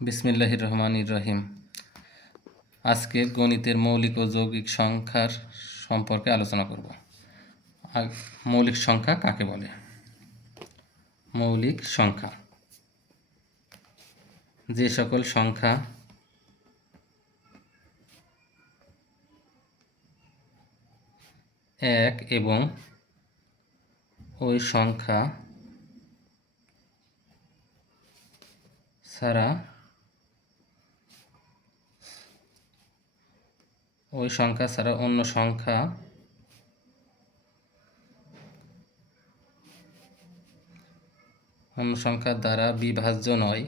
বিসমিল্লাহ রহমান রহিম। আজকে গণিতের মৌলিক ও যৌগিক সংখ্যার সম্পর্কে আলোচনা করব। মৌলিক সংখ্যা কাকে বলে? মৌলিক সংখ্যা। যে সকল সংখ্যা এক এবং ওই সংখ্যা ছাড়া ওই সংখ্যা ছাড়া অন্য সংখ্যা। অন্য সংখ্যা দ্বারা বিভাজ্য নয়।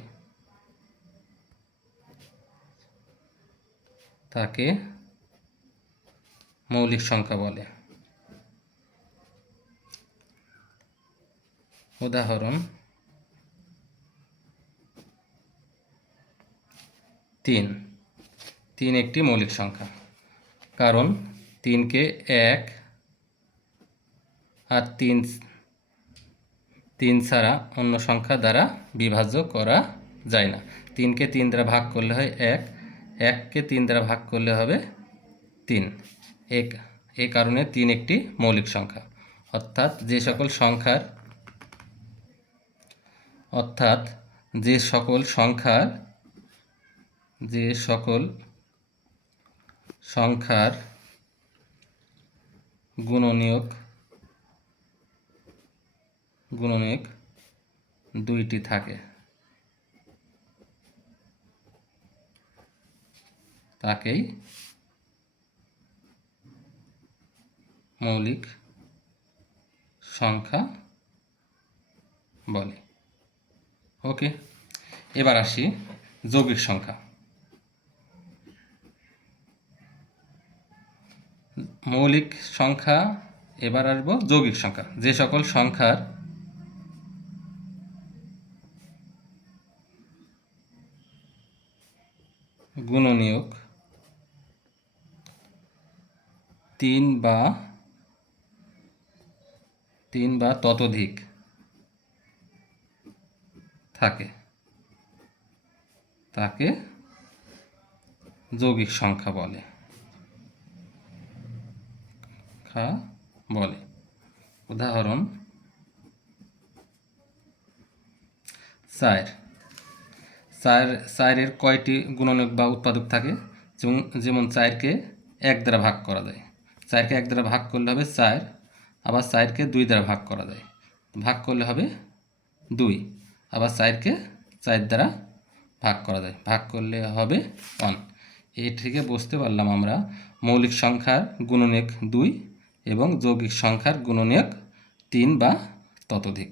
তাকে মৌলিক সংখ্যা বলে। উদাহরণ, তিন। তিন একটি মৌলিক সংখ্যা। কারণ তিনকে এক আর তিন তিন ছাড়া অন্য সংখ্যা দ্বারা বিভাজ্য করা যায় না। তিনকে তিন দ্বারা ভাগ করলে হয় এক, এককে তিন দ্বারা ভাগ করলে হবে তিন। এক এই কারণে তিন একটি মৌলিক সংখ্যা। অর্থাৎ যে সকল সংখ্যার, অর্থাৎ যে সকল সংখ্যার, যে সকল সংখ্যার গুণনীয়ক গুণনীয়ক দুইটি থাকে। তাকেই মৌলিক সংখ্যা বলে। ওকে এবার আসি যৌগিক সংখ্যা। মৌলিক সংখ্যা, এবার আসব যৌগিক সংখ্যা। যে সকল সংখ্যার গুণনীয়ক তিন বা তিন বা ততোধিক থাকে, তাকে যৌগিক সংখ্যা বলে। খা বলে। উদাহরণ চার চার চারের কয়টি গুণনীয়ক বা উৎপাদক থাকে? যেমন যেমন চারকে এক দ্বারা ভাগ করা যায়। চারকে এক দ্বারা ভাগ করলে হবে চার আবার চারকে দুই দ্বারা ভাগ করা যায়। ভাগ করলে হবে দুই, আবার চারকে চার দ্বারা ভাগ করা যায়। ভাগ করলে হবে ওয়ান। এই থেকে বুঝতে পারলাম আমরা মৌলিক সংখ্যার গুণনীয়ক দুই এবং যৌগিক সংখ্যার গুণনীয়ক তিন বা ততোধিক।